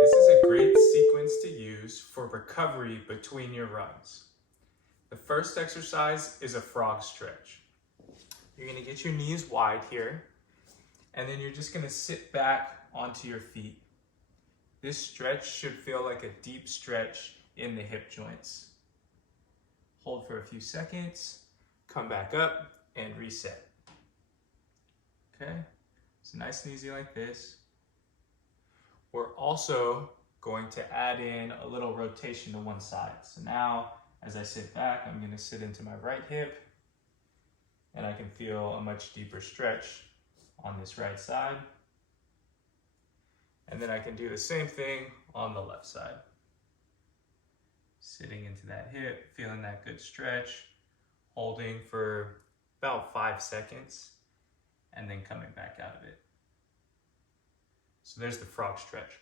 This is a great sequence to use for recovery between your runs. The first exercise is a frog stretch. You're gonna get your knees wide here, and then you're just gonna sit back onto your feet. This stretch should feel like a deep stretch in the hip joints. Hold for a few seconds, come back up, and reset. Okay, so nice and easy like this. We're also going to add in a little rotation to one side. So now, as I sit back, I'm going to sit into my right hip, and I can feel a much deeper stretch on this right side. And then I can do the same thing on the left side. Sitting into that hip, feeling that good stretch, holding for about 5 seconds, and then coming back out of it. So there's the frog stretch.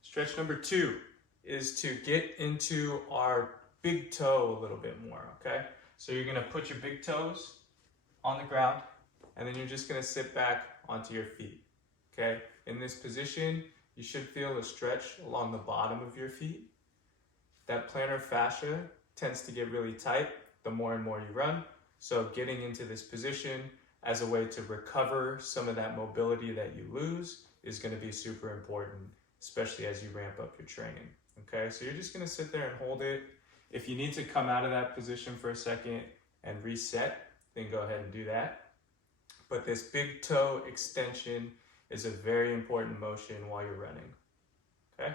Stretch number 2 is to get into our big toe a little bit more, okay? So you're gonna put your big toes on the ground, and then you're just gonna sit back onto your feet, okay? In this position, you should feel a stretch along the bottom of your feet. That plantar fascia tends to get really tight the more and more you run. So getting into this position as a way to recover some of that mobility that you lose is going to be super important, especially as you ramp up your training. Okay, so you're just going to sit there and hold it. If you need to come out of that position for a second and reset, then go ahead and do that. But this big toe extension is a very important motion while you're running. Okay,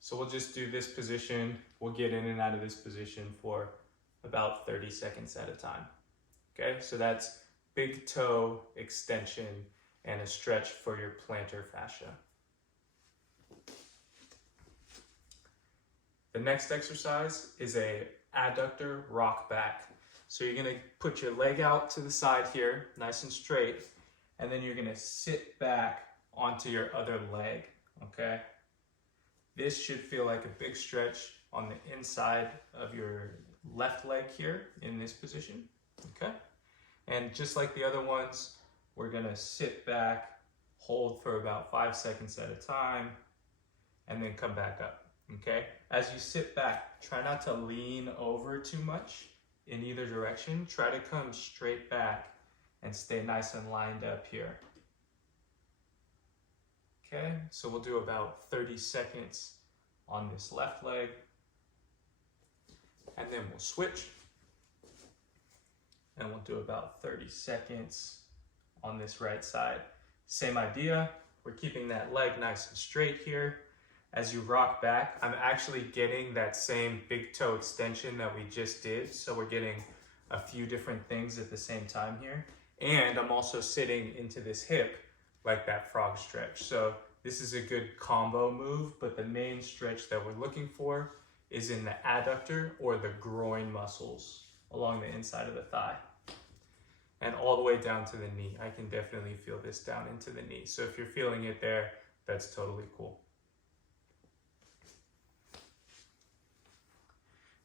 so we'll just do this position. We'll get in and out of this position for about 30 seconds at a time. Okay, so that's big toe extension and a stretch for your plantar fascia. The next exercise is a adductor rock back. So you're gonna put your leg out to the side here, nice and straight, and then you're gonna sit back onto your other leg, okay? This should feel like a big stretch on the inside of your left leg here in this position, okay? And just like the other ones, we're gonna sit back, hold for about 5 seconds at a time, and then come back up, okay? As you sit back, try not to lean over too much in either direction. Try to come straight back and stay nice and lined up here. Okay, so we'll do about 30 seconds on this left leg, and then we'll switch. And we'll do about 30 seconds on this right side. Same idea, we're keeping that leg nice and straight here. As you rock back, I'm actually getting that same big toe extension that we just did. So we're getting a few different things at the same time here. And I'm also sitting into this hip like that frog stretch. So this is a good combo move, but the main stretch that we're looking for is in the adductor or the groin muscles along the inside of the thigh and all the way down to the knee. I can definitely feel this down into the knee. So if you're feeling it there, that's totally cool.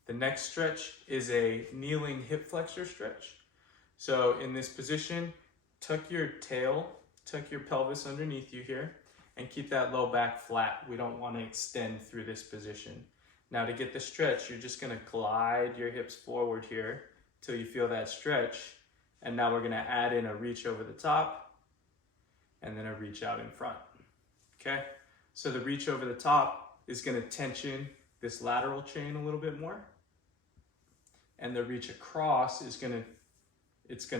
The next stretch is a kneeling hip flexor stretch. So in this position, tuck your tail, tuck your pelvis underneath you here, and keep that low back flat. We don't want to extend through this position. Now to get the stretch, you're just gonna glide your hips forward here till you feel that stretch. And now we're gonna add in a reach over the top and then a reach out in front, okay? So the reach over the top is gonna tension this lateral chain a little bit more. And the reach across is gonna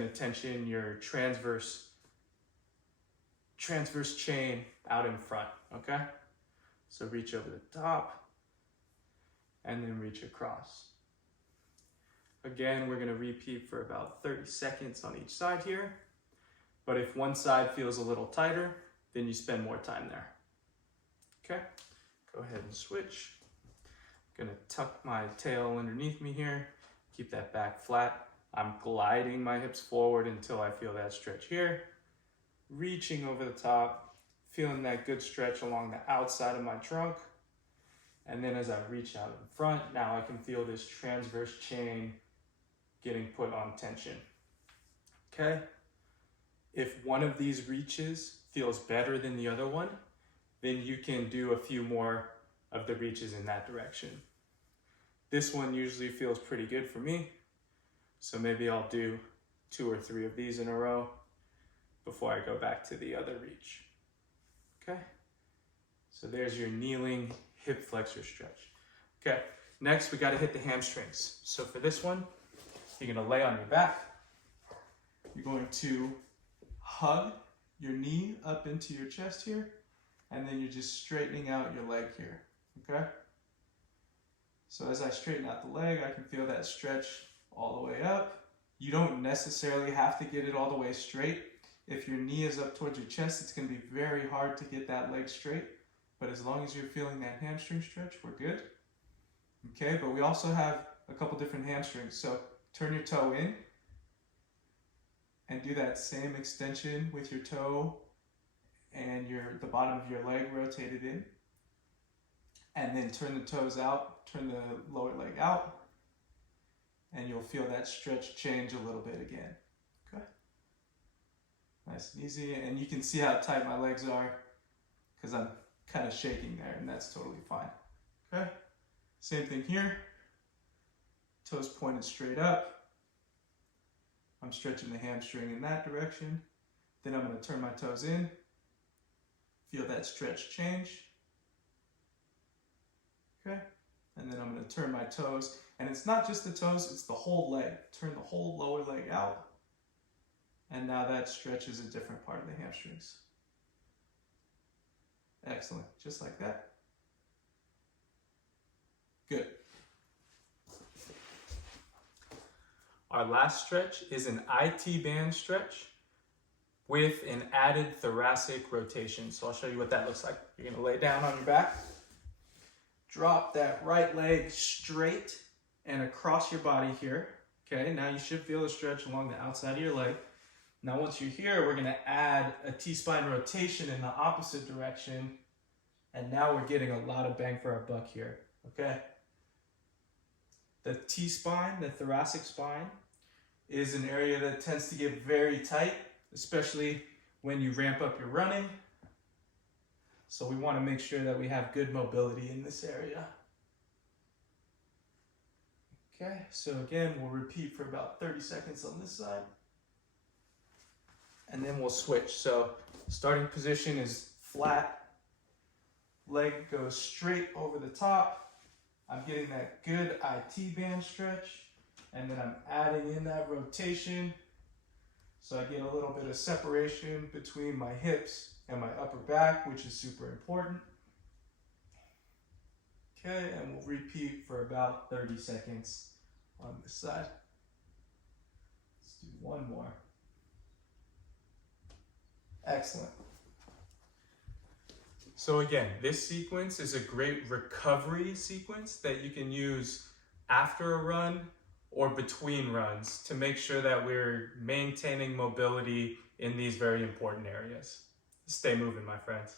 tension your transverse chain out in front, okay? So reach over the top, and then reach across. Again, we're gonna repeat for about 30 seconds on each side here. But if one side feels a little tighter, then you spend more time there. Okay, go ahead and switch. I'm gonna tuck my tail underneath me here, keep that back flat. I'm gliding my hips forward until I feel that stretch here. Reaching over the top, feeling that good stretch along the outside of my trunk. And then as I reach out in front, now I can feel this transverse chain getting put on tension. Okay? If one of these reaches feels better than the other one, then you can do a few more of the reaches in that direction. This one usually feels pretty good for me, so maybe I'll do 2 or 3 of these in a row before I go back to the other reach. Okay, so there's your kneeling hip flexor stretch. Okay, next we got to hit the hamstrings. So for this one, you're going to lay on your back. You're going to hug your knee up into your chest here, and then you're just straightening out your leg here, okay? So as I straighten out the leg, I can feel that stretch all the way up. You don't necessarily have to get it all the way straight. If your knee is up towards your chest, it's going to be very hard to get that leg straight. But as long as you're feeling that hamstring stretch, we're good. Okay, but we also have a couple different hamstrings. So turn your toe in and do that same extension with your toe and the bottom of your leg rotated in. And then turn the toes out, turn the lower leg out, and you'll feel that stretch change a little bit again. Okay? Nice and easy. And you can see how tight my legs are because I'm kind of shaking there, and that's totally fine. Okay? Same thing here. Toes pointed straight up. I'm stretching the hamstring in that direction. Then I'm going to turn my toes in. Feel that stretch change. Okay? And then I'm going to turn my toes. And it's not just the toes, it's the whole leg. Turn the whole lower leg out. And now that stretches a different part of the hamstrings. Excellent. Just like that. Good. Our last stretch is an IT band stretch with an added thoracic rotation. So I'll show you what that looks like. You're going to lay down on your back. Drop that right leg straight and across your body here. Okay, now you should feel a stretch along the outside of your leg. Now once you're here, we're going to add a T-spine rotation in the opposite direction. And now we're getting a lot of bang for our buck here. Okay. The T-spine, the thoracic spine, is an area that tends to get very tight, especially when you ramp up your running. So we want to make sure that we have good mobility in this area. Okay, so again, we'll repeat for about 30 seconds on this side. And then we'll switch. So starting position is flat. Leg goes straight over the top. I'm getting that good IT band stretch. And then I'm adding in that rotation. So I get a little bit of separation between my hips and my upper back, which is super important. Okay, and we'll repeat for about 30 seconds on this side. Let's do one more. Excellent. So again, this sequence is a great recovery sequence that you can use after a run or between runs to make sure that we're maintaining mobility in these very important areas. Stay moving, my friends.